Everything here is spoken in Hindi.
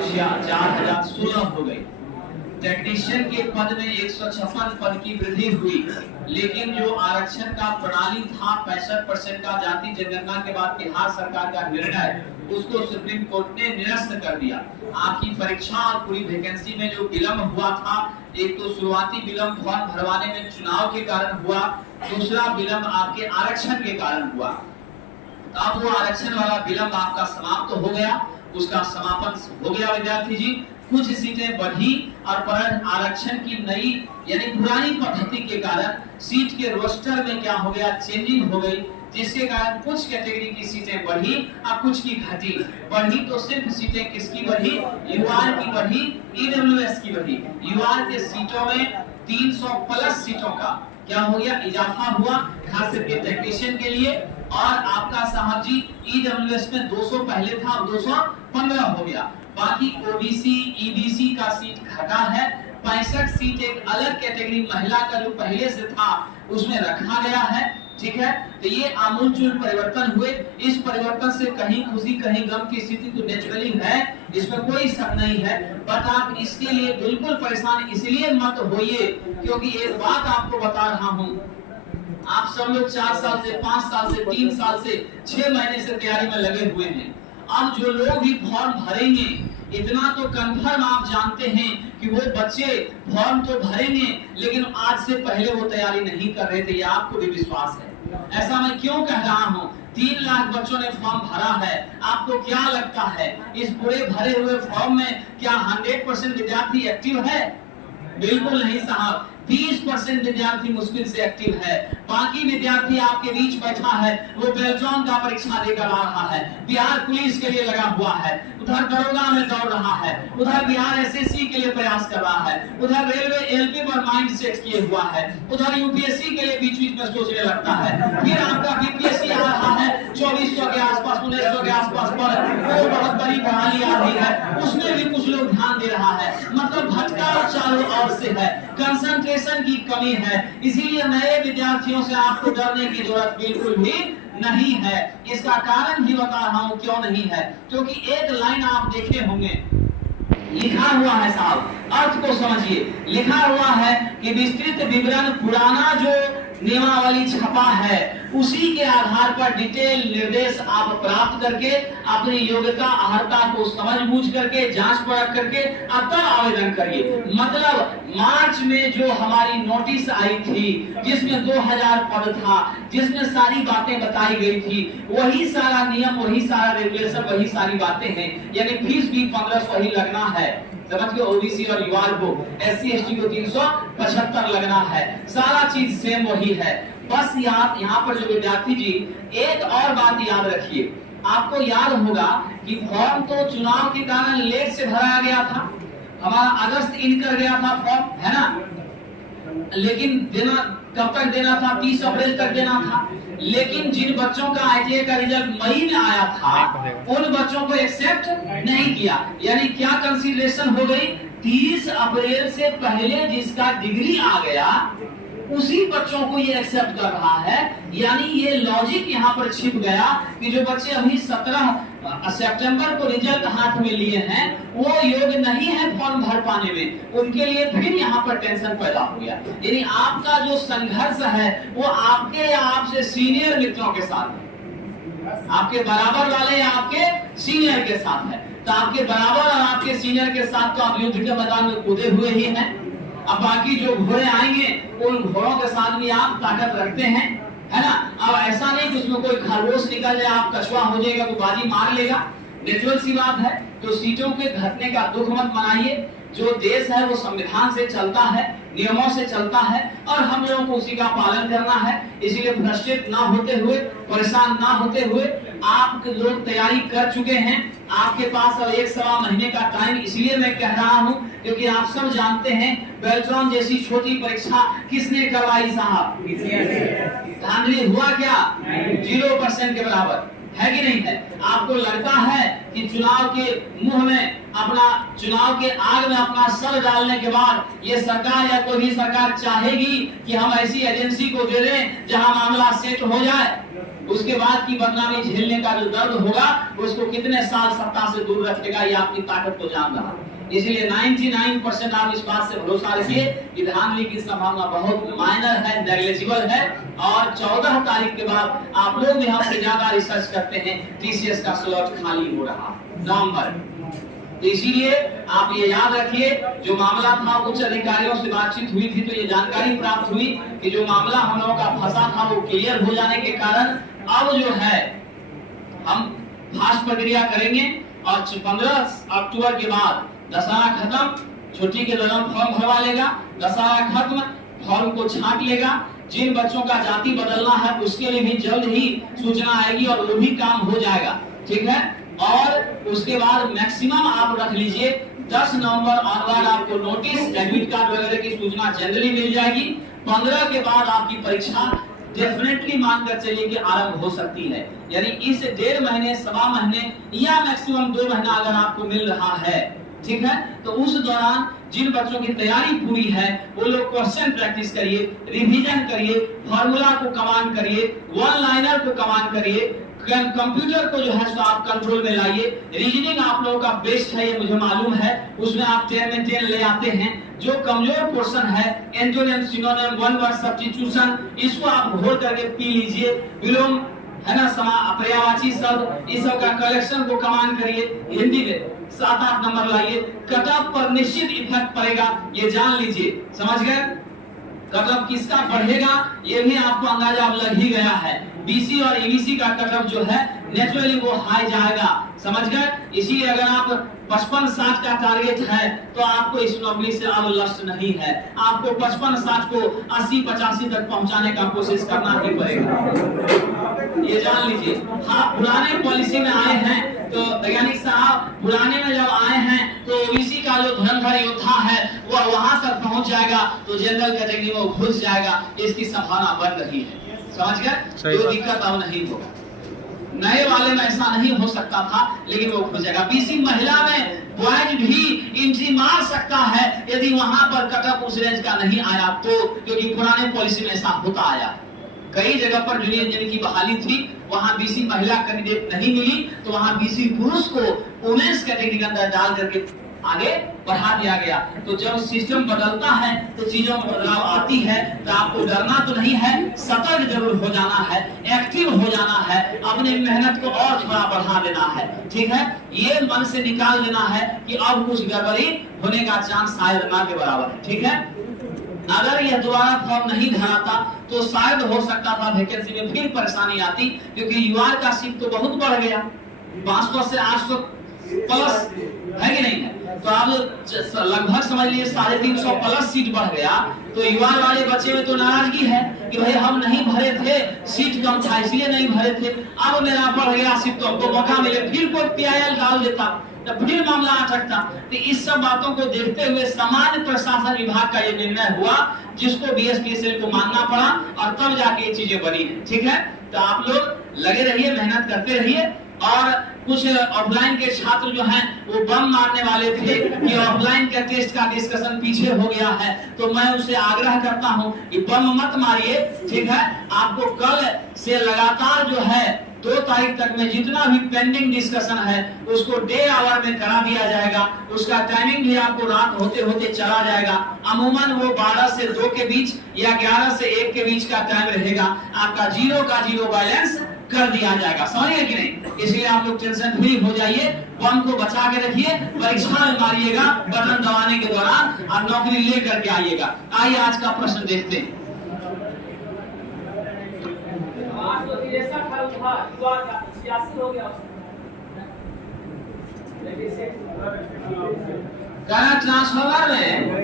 से 4016 हो गई। टेक्नीशियन के पद में 156 पद की वृद्धि हुई, लेकिन जो आरक्षण का प्रणाली था 65% का जाति जनगणना के बाद बिहार सरकार का निर्णय, उसको सुप्रीम कोर्ट ने निरस्त कर दिया। आपकी परीक्षा और पूरी वैकेंसी में जो विलंब हुआ था, एक तो शुरुआती विलंब फॉर्म भरवाने में चुनाव के कारण हुआ, दूसरा विलंब आपके आरक्षण के कारण हुआ। अब वो आरक्षण वाला विलंब आपका समाप्त हो गया, उसका समापन हो गया विद्यार्थी जी। कुछ सीटें बढ़ी और पर आरक्षण की नई यानी पुरानी पद्धति के कारण सीट के रोस्टर में क्या हो गया, चेंजिंग हो गई, जिसके कारण कुछ कैटेगरी की सीटें बढ़ी और कुछ की घटी। बढ़ी तो सिर्फ सीटें किसकी बढ़ी, यूआर की बढ़ी, ईडब्ल्यूएस की बढ़ी। यूआर के सीटों में 300 प्लस सीटों का क्या हो गया, इजाफा हुआ, खास करके टेक्नीशियन के लिए। और आपका साहब जी ईडब्ल्यूएस में 200 पहले था, 215 हो गया। बाकी ओबीसी ईबीसी का सीट घटा है। 65 सीट एक अलग कैटेगरी महिला का जो पहले से था उसमें रखा गया है, ठीक है। तो ये आमूलचूल परिवर्तन हुए। इस परिवर्तन से कहीं खुशी कहीं गम की स्थिति तो नेचुरली है, इसमें कोई शक नहीं है। बट आप इसके लिए बिल्कुल परेशान इसलिए मत होइए, क्योंकि एक बात आपको बता रहा हूँ, आप सब लोग 4 साल से 5 साल से 3 साल से 6 महीने से तैयारी में लगे हुए हैं। अब जो लोग भी फॉर्म भरेंगे, इतना तो कंफर्म आप जानते हैं कि वो बच्चे फॉर्म तो भरेंगे, लेकिन आज से पहले वो तैयारी नहीं कर रहे थे, ये आपको भी विश्वास है। ऐसा मैं क्यों कह रहा हूँ, 3 लाख बच्चों ने फॉर्म भरा है। आपको क्या लगता है इस पूरे भरे हुए फॉर्म में क्या 100% विद्यार्थी एक्टिव है? बिल्कुल नहीं साहब, 20% विद्यार्थी मुश्किल से एक्टिव है। बाकी विद्यार्थी आपके बीच बैठा है, वो बेल्ट्रॉन का परीक्षा देकर आ रहा है, बिहार पुलिस के लिए लगा हुआ है, उधर दरोगा में दौड़ रहा है, उधर बिहार एसएससी के लिए प्रयास कर रहा है, उधर रेलवे एलपी पर माइंड सेट किए हुआ है, उधर यूपीएससी के लिए बीच बीच में सोचने लगता है। फिर आपका बीपीएससी आ रहा है 2400 के आसपास, 1900 के आसपास पर, वो बहुत बड़ी प्रणाली आ रही है, उसमें भी कुछ लोग ध्यान दे रहा है। मतलब भटकाव चारों ओर से है, कंसंट्रेशन की कमी है। इसीलिए नए विद्यार्थियों से आपको डरने की जरूरत बिल्कुल भी नहीं है। इसका कारण भी बता रहा हूं क्यों नहीं है, क्योंकि एक लाइन आप देखे होंगे, लिखा हुआ है साहब, अर्थ को समझिए। लिखा हुआ है कि विस्तृत विवरण पुराना जो नियमावली छपा है उसी के आधार पर डिटेल निर्देश आप प्राप्त करके अपनी योग्यता अर्हता को समझ बूझ करके जांच परख करके अब तक आवेदन करिए। मतलब मार्च में जो हमारी नोटिस आई थी जिसमें 2000 पद था, जिसमें सारी बातें बताई गई थी, वही सारा नियम, वही सारा रेगुलेशन, वही सारी बातें हैं। यानी फीस भी 1500 ही लगना है, समझ गए। ओबीसी और यूआर को, एससी एसटी को 375 लगना है, सारा चीज सेम वही है। बस यहाँ पर जो विद्यार्थी जी एक और बात याद रखिए, आपको याद होगा कि फॉर्म तो चुनाव के कारण लेट से भराया गया था, हमारा अगस्त इन कर गया था फॉर्म, है ना, लेकिन देना कब तक देना था, 30 अप्रैल तक देना था। लेकिन जिन बच्चों का आईटीआई का रिजल्ट मई में आया था उन बच्चों को एक्सेप्ट नहीं किया। यानी क्या कंसीडरेशन हो गई, 30 अप्रैल से पहले जिसका डिग्री आ गया उसी बच्चों को ये एक्सेप्ट कर रहा है। यानी ये लॉजिक यहाँ पर छिप गया कि जो बच्चे अभी 17 सितंबर को रिजल्ट हाथ में लिए हैं वो योग्य नहीं है फॉर्म भर पाने में, उनके लिए फिर यहाँ पर टेंशन पैदा हो गया। यानी आपका जो संघर्ष है वो आपके या आपसे सीनियर मित्रों के साथ है, आपके बराबर वाले या आपके सीनियर के साथ है। तो आपके बराबर और आपके सीनियर के साथ तो आप युद्ध के मैदान में कूदे हुए ही हैं। अब बाकी जो घोड़े आएंगे उन घोड़ों के साथ भी आप ताकत रखते हैं, है ना। अब ऐसा नहीं कि उसमें कोई खरगोश निकल जाए, आप कछुआ हो जाएगा तो बाजी मार लेगा, नेचुरल सी बात है। तो सीटों के घटने का दुख मत मनाइए। जो देश है वो संविधान से चलता है, नियमों से चलता है और हम लोगों को उसी का पालन करना है। इसीलिए फ्रस्ट्रेट ना होते हुए, परेशान ना होते हुए, आप लोग तैयारी कर चुके हैं। आपके पास अब 1-1.25 महीने का टाइम, इसलिए मैं कह रहा हूं क्योंकि आप सब जानते हैं बेल्ट्रॉन जैसी छोटी परीक्षा किसने करवाई साहब, धांधली हुआ क्या, 0% के बराबर है कि नहीं है। आपको लगता है कि चुनाव के मुंह में अपना, चुनाव के आग में अपना सर डालने के बाद ये सरकार या कोई भी सरकार चाहेगी कि हम ऐसी एजेंसी को दे दें जहां मामला सेट हो जाए? उसके बाद की बदनामी झेलने का जो दर्द होगा उसको कितने साल सत्ता से दूर रखेगा, ये आपकी ताकत को जान रहा। इसलिए 99% आप इस बात से भरोसा रखिए कि धांधली की संभावना बहुत माइनर है, नेग्लिजिबल है। और 14 तारीख के बाद आप लोग भी हमसे ज्यादा रिसर्च करते हैं, टीसीएस का स्लॉट खाली हो रहा नवंबर। तो इसीलिए आप ये याद रखिए, जो मामला था उच्च अधिकारियों से बातचीत हुई थी तो ये जानकारी प्राप्त हुई कि जो मामला हम लोगों का फंसा था वो क्लियर हो जाने के कारण अब जो है हम फास्ट प्रक्रिया करेंगे और 15 अक्टूबर के बाद दशहरा खत्म, छुट्टी के दौरान फॉर्म भरवा लेगा, दशहरा खत्म, फॉर्म को छांट लेगा। जिन बच्चों का जाति बदलना है उसके लिए भी जल्द ही सूचना आएगी और वो भी काम हो जाएगा, ठीक है। और उसके बाद मैक्सिमम आप रख लीजिए 10 नवंबर ऑनवर्ड आपको नोटिस, एडमिट कार्ड वगैरह की सूचना जनरली मिल जाएगी। 15 के बाद आपकी परीक्षा डेफिनेटली मानकर चलिए कि आरंभ हो सकती है। यानी इस 1.5 महीने, 1.25 महीने या मैक्सिमम 2 महीना अगर आपको मिल रहा है, ठीक है, तो उस दौरान जिन बच्चों की तैयारी पूरी है वो लोग क्वेश्चन प्रैक्टिस करिए, रिवीजन करिए, फार्मूला को कमांड करिए, वन लाइनर को कमांड करिए, कंप्यूटर को जो है सो आप कंट्रोल में लाइए। रीजनिंग आप लोगों का बेस्ट है, ये मुझे मालूम है, उसमें आप 10 में 10 ले आते हैं। जो कमजोर पोर्शन है antonym, synonym, one word substitution, इसको आप घोल करके पी लीजिए। विलोम है ना, पर्यायवाची शब्द, इस सब का कलेक्शन को कमांड करिए। हिंदी में 7-8 नंबर लाइए। कटअप पर निश्चित इफेक्ट पड़ेगा, ये जान लीजिए, समझ गए। कटअप किसका बढ़ेगा ये भी आपको अंदाजा अब लग ही गया है। बीसी और ईबीसी का कटअप जो है नेचुरली वो हाई जाएगा, समझ गए। इसीलिए अगर आप 55-60 का टारगेट है तो आपको इस नौकरी से अब लक्ष्य नहीं है, आपको 55-60 को 80-85 तक पहुंचाने का कोशिश करना ही पड़ेगा, ये जान लीजिए। हाँ, पुराने पॉलिसी में आए हैं तो वैज्ञानिक साहब पुराने में जब आए हैं तो ओबीसी का जो धुरंधर योद्धा है वो वहां तक पहुंच जाएगा तो जनरल कैटेगरी में वो घुस जाएगा, इसकी संभावना बढ़ रही है, समझ गए। कोई दिक्कत अब नहीं होगा, नए वाले में ऐसा नहीं हो सकता था लेकिन वो घुस जाएगा। बीसी महिला में बॉयज भी एंट्री मार सकता है यदि वहां पर कटअप उस रेंज का नहीं आया तो, क्योंकि पुराने पॉलिसी में ऐसा होता आया। कई जगह पर जूनियर इंजीनियर की बहाली थी, वहां बीसी महिला कैंडिडेट नहीं मिली तो वहां बीसी पुरुष को वुमेन्स कैटेगरी के अंदर डाल करके आगे बढ़ा दिया गया। तो जब सिस्टम बदलता है तो चीजों में बदलाव आती है, तो आपको डरना तो नहीं है, सतर्क जरूर हो जाना है, एक्टिव हो जाना है, अपनी मेहनत को और थोड़ा बढ़ा देना है, ठीक है। ये मन से निकाल देना है कि अब कुछ गड़बड़ी होने का चांस शायद ना के बराबर है, ठीक है। अगर यह दोबारा फॉर्म नहीं भराता तो शायद हो सकता था वैकेंसी में फिर परेशानी आती, क्योंकि यूआर का सीट तो बहुत बढ़ गया, 500 से 800 प्लस है कि नहीं है। तो आप लगभग समझ लीजिए 350 प्लस सीट बढ़ गया, तो यूआर वाले बच्चे में तो नाराजगी है कि भाई हम नहीं भरे थे, सीट कम था इसलिए नहीं भरे थे, अब मेरा बढ़ गया सीट तो हमको मौका मिले, फिर कोई पीआईएल डाल देता तो फिर मामला अटकता। तो इस सब बातों को देखते हुए सामान्य प्रशासन विभाग का ये निर्णय हुआ जिसको बीएसपीएसएल को मानना पड़ा और तब जाके ये चीजें बनी, ठीक है। तो आप लोग लगे रहिए, मेहनत करते रहिए। और कुछ ऑफलाइन के छात्र जो हैं वो बम मारने वाले थे कि ऑफलाइन के टेस्ट का डिस्कशन पीछे हो गया है, तो मैं उसे आग्रह करता हूं कि बम मत मारिए, ठीक है। आपको कल से लगातार जो है 2 तारीख तक में जितना भी पेंडिंग डिस्कशन है उसको डे आवर में करा दिया जाएगा। उसका टाइमिंग भी आपको रात होते होते चला जाएगा। अमूमन वो 12 से 2 के बीच या 11 से 1 के बीच का टाइम रहेगा। आपका 0 का 0 बैलेंस कर दिया जाएगा, समझिए कि नहीं। इसलिए आप लोग टेंशन फ्री हो जाइए, बम को बचा के रखिए, परीक्षा में मारिएगा बटन दबाने के दौरान और नौकरी लेकर के आइएगा। आइए आज का प्रश्न देखते हैं। ट्रांसफार्मर में